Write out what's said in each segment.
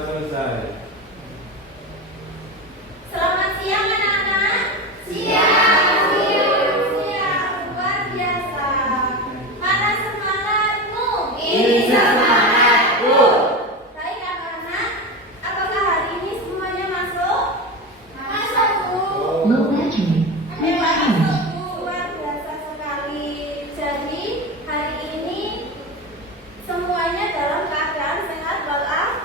selesai. Selamat siang anak-anak. Siang. Luar biasa. Mana semangatmu? Ini semangatku. Baik anak-anak, apakah hari ini semuanya masuk? Masuk, Bu. Low battery. Luar biasa sekali. Jadi hari ini semuanya dalam keadaan sehat walafiat.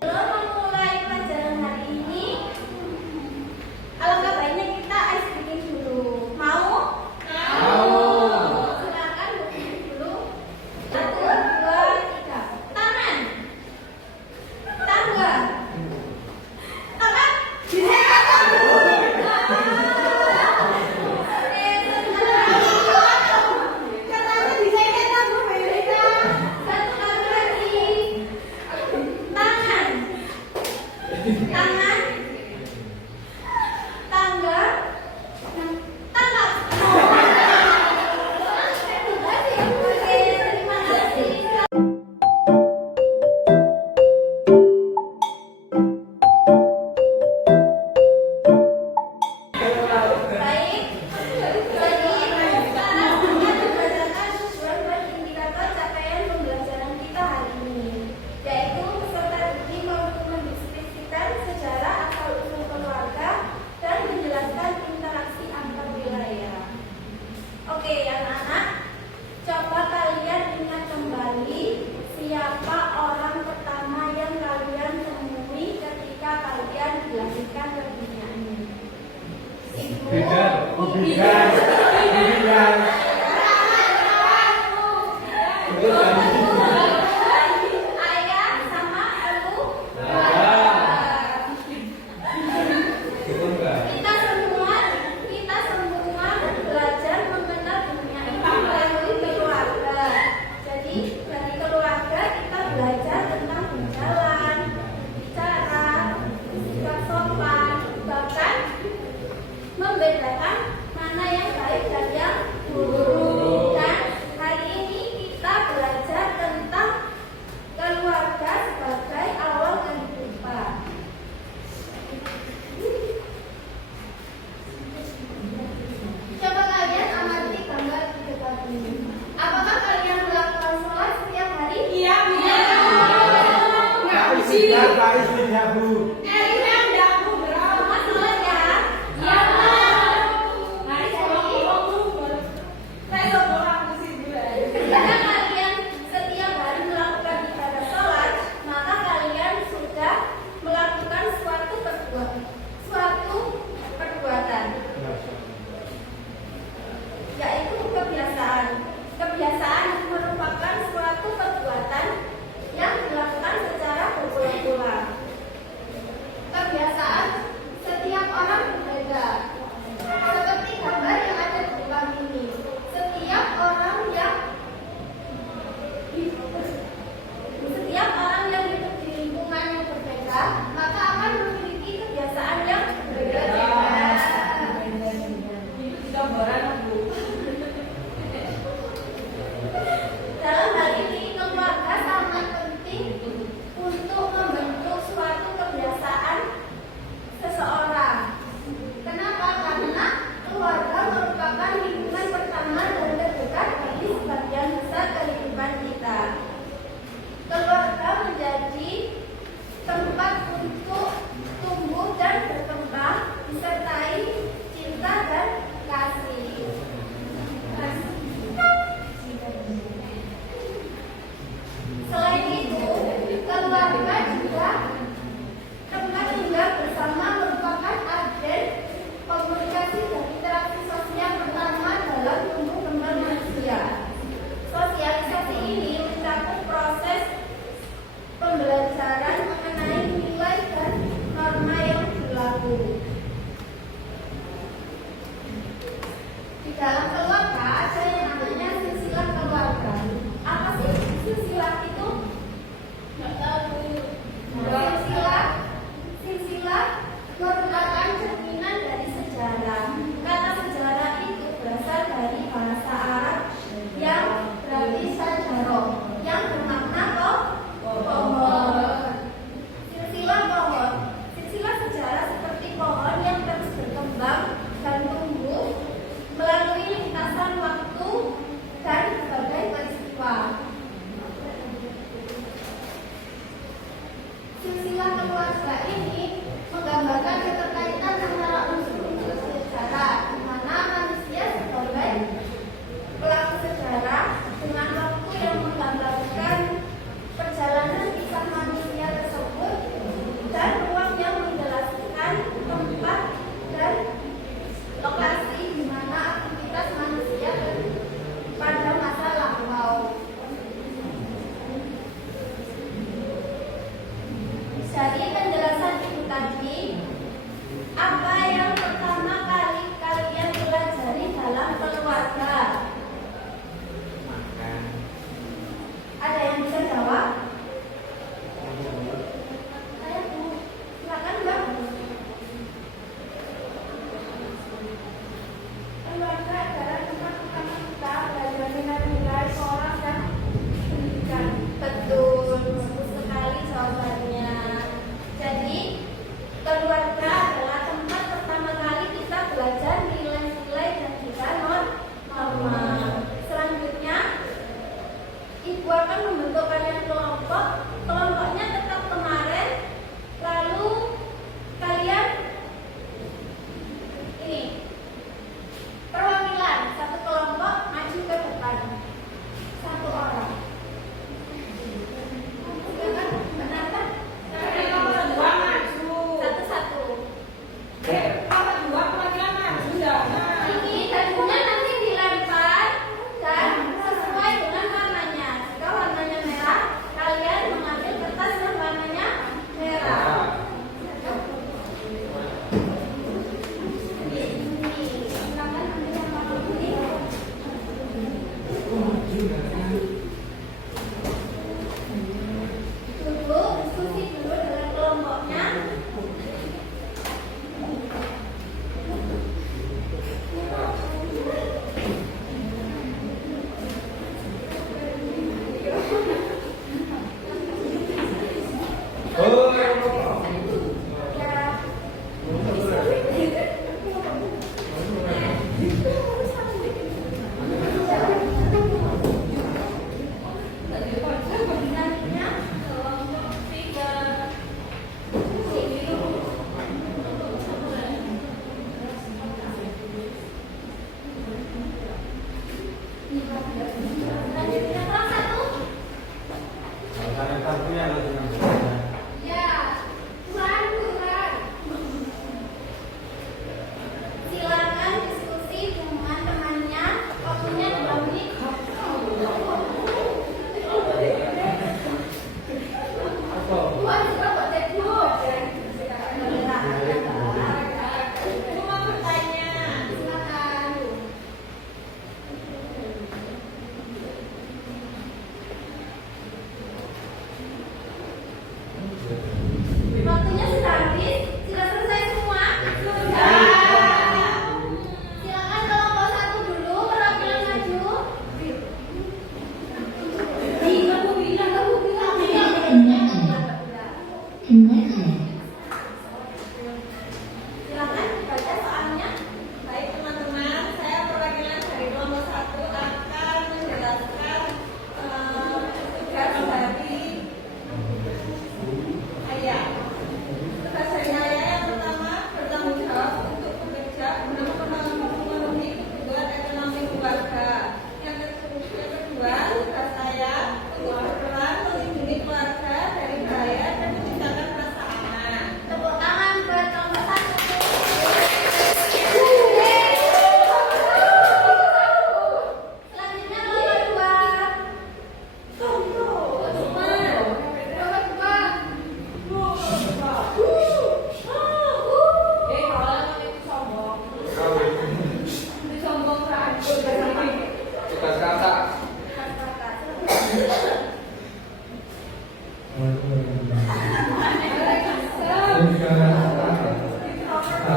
Sebelum memulai pelajaran hari ini, alangkah baiknya kita ice breaking dulu. Mau? Silakan berdiri dulu. 1, 2, 3. Tangan. Tangga. Tangan. Katanya disayangkan aku, Mereka. Satu kali lagi. Tangan. Tangan. Tangga. Tangga. Oke, terima kasih. Baik, jadi sekarang kita berdasarkan sesuai indikator capaian pembelajaran kita hari ini, yaitu peserta didik mampu mendeskripsikan sejarah asal-usul keluarga dan menjelaskan interaksi antar wilayah. Oke, anak-anak, coba kalian ingat kembali siapa orang pertama yang kalian temui ketika kalian dilahirkan ke dunia ini. Ibu, Bidan. ayah sama aku. Betul nggak? Kita semua belajar mengenal dunia ini melalui keluarga. Jadi dari keluarga kita belajar tentang berjalan, bicara, bersikap sopan, bahkan membedakan mana yang baik dan yang buruk. Dan hari ini kita belajar tentang keluarga sebagai awal kehidupan. Coba kalian amati gambar di depan ini. Apakah kalian melakukan sholat setiap hari? Iya. Baris tidak, Bu. Mama sholat ya? Iya. Hari ketika kalian setiap hari melakukan ibadah sholat, maka kalian sudah melakukan suatu perbuatan, yaitu kebiasaan. Kebiasaan merupakan suatu perbuatan yang dilakukan secara berulang-ulang. Kebiasaan setiap orang berbeda. Seperti gambar yang ada di depan ini. Setiap orang yang hidup di lingkungan yang berbeda, maka akan memiliki kebiasaan yang berbeda. Dalam hal ini, keluarga sangat penting untuk membentuk suatu kebiasaan seseorang. Kenapa? Karena keluarga merupakan lingkungan pertama dan terdekat bagi sebagian besar kehidupan kita. Keluarga menjadi tempat untuk tumbuh dan berkembang, disertai cinta dan kasih. Selain itu, keluarga juga tempat tinggal bersama merupakan agen komunikasi dan interaksi sosial pertama dalam tumbuh kembang manusia. Sosialisasi ini mencakup proses pembelajaran mengenai nilai dan norma yang berlaku. Di dalam keluarga ada yang namanya silsilah keluarga. Apa sih silsilah itu? Silsilah merupakan cerminan dari sejarah. Kata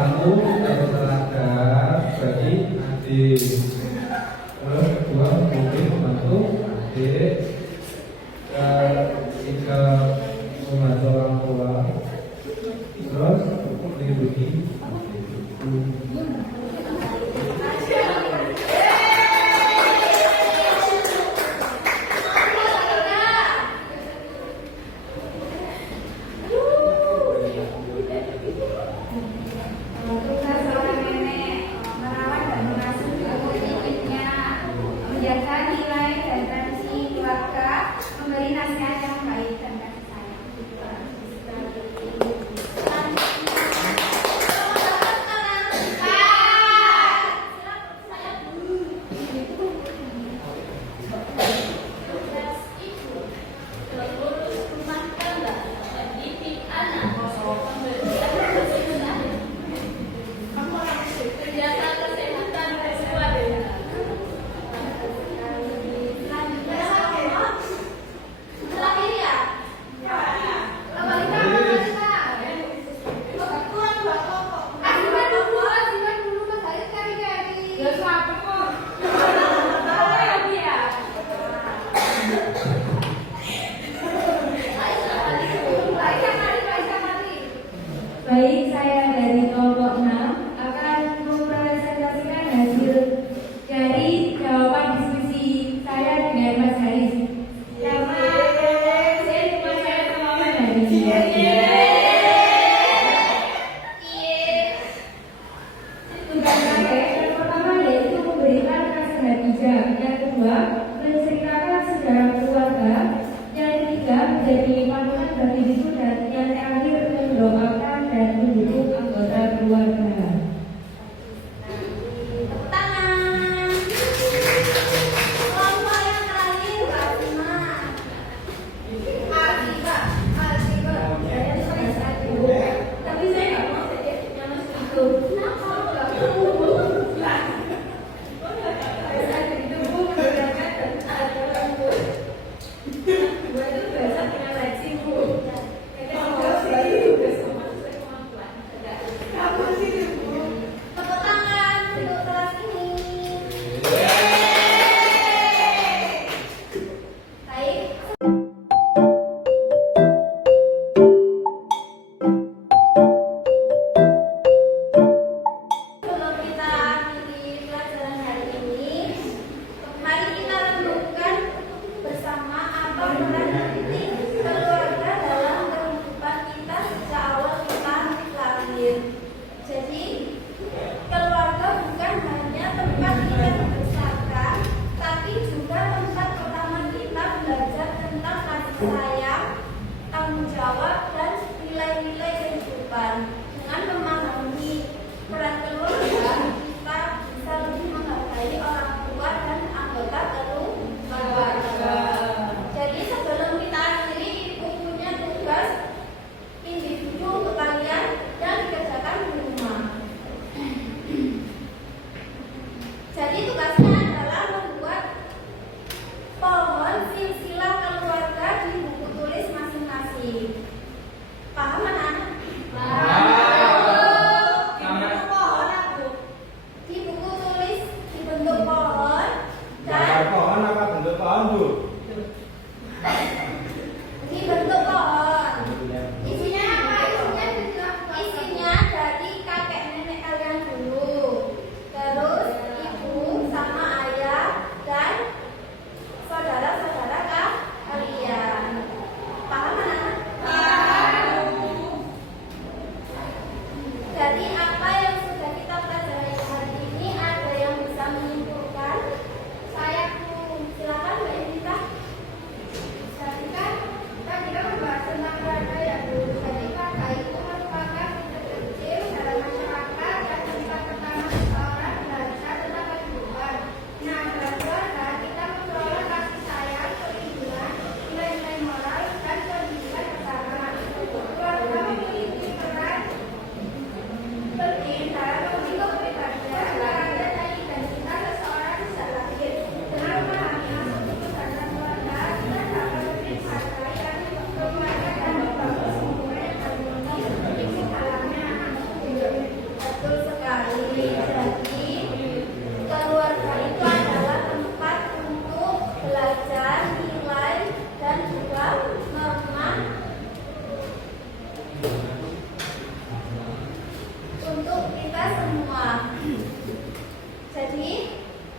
kamu harus seragam bagi adik. Terus kedua mungkin membantu adik. Ketiga membantu orang tua. Terus melindungi Tugas seorang nenek merawat dan mengasuh cucu-cucunya, menjaga nilai dan tradisi keluarga, memberi nasihat yang baik dan kasih sayang. Baik, saya dari kelompok 6 akan mempresentasikan hasil dari jawaban diskusi saya dengan Mas Haris. Sama saya cuma saya sama Mas Haris. Tugas saya yang pertama yaitu memberikan nasihat bijak, yang kedua menceritakan sejarah keluarga, yang ketiga menjadi panutan bagi diri dan yang terakhir mendoakan dan mendukung anggota keluarga. Tepuk tangan. Kelompok yang terakhir Mbak Asma. Tapi saya nggak mau jadi yang masuk itu. Kenapa? Saya itu bu mengerjakan dan ada bu. Gue itu biasa punya leksi bu. Tepuk tangan untuk kelas ini. Baik. Sebelum kita akhiri pelajaran hari ini, mari kita renungkan bersama apa peran penting keluarga dalam kehidupan kita sejak awal kita lahir. Jadi, keluarga bukan hanya tempat kita membesarkan, tapi juga tempat pertama kita belajar tentang kasih sayang, tanggung jawab, dan nilai-nilai kehidupan. Dengan memahami peran keluarga, kita bisa lebih menghargai orang tua dan anggota keluarga. Jadi sebelum kita akhiri, ibu punya tugas individu untuk kalian yang dikerjakan di rumah. Jadi tugasnya adalah membuat pohon silsilah keluarga di buku tulis masing-masing. Paham anak-anak? Di buku pohon aku. Di buku tulis dibentuk pohon dan pohon apa bentuk pohon bu? dibentuk pohon. Isinya apa? Isinya dari kakek nenek kalian dulu, terus ibu sama ayah dan saudara-saudara kalian. Paham anak-anak? Jadi apa yang sudah kita pelajari hari ini, ada yang bisa menyimpulkan? Saya silakan Mbak Indra. Jadi kan kita membahas tentang keluarga ya Bu. Jadi keluarga itu merupakan titik kecil dalam masyarakat dan tempat pertama seseorang belajar tentang kehidupan. Nah, dalam keluarga kita memperoleh kasih sayang, perlindungan, nilai-nilai moral, dan pendidikan bersama. Keluarga memiliki peran penting dalam membentuk kepribadian, karakter, dan identitas seseorang sejak lahir. Dengan memahami asal usul dan keluarga, kita dapat lebih menghargai keluarga dan membangun hubungan yang harmonis di dalamnya anak. semua. Jadi,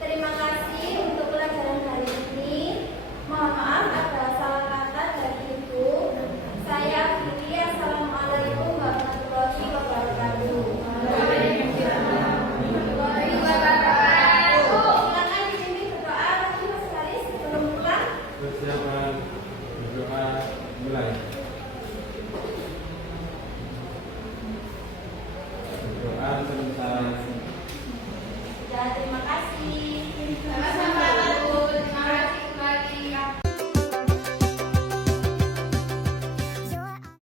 terima kasih untuk pelajaran hari ini. Mohon maaf ada salah kata dari Ibu. Saya Fitri. Assalamualaikum warahmatullahi wabarakatuh. Silakan dibimbing berdoa lagi Mas Haris sebelum pulang.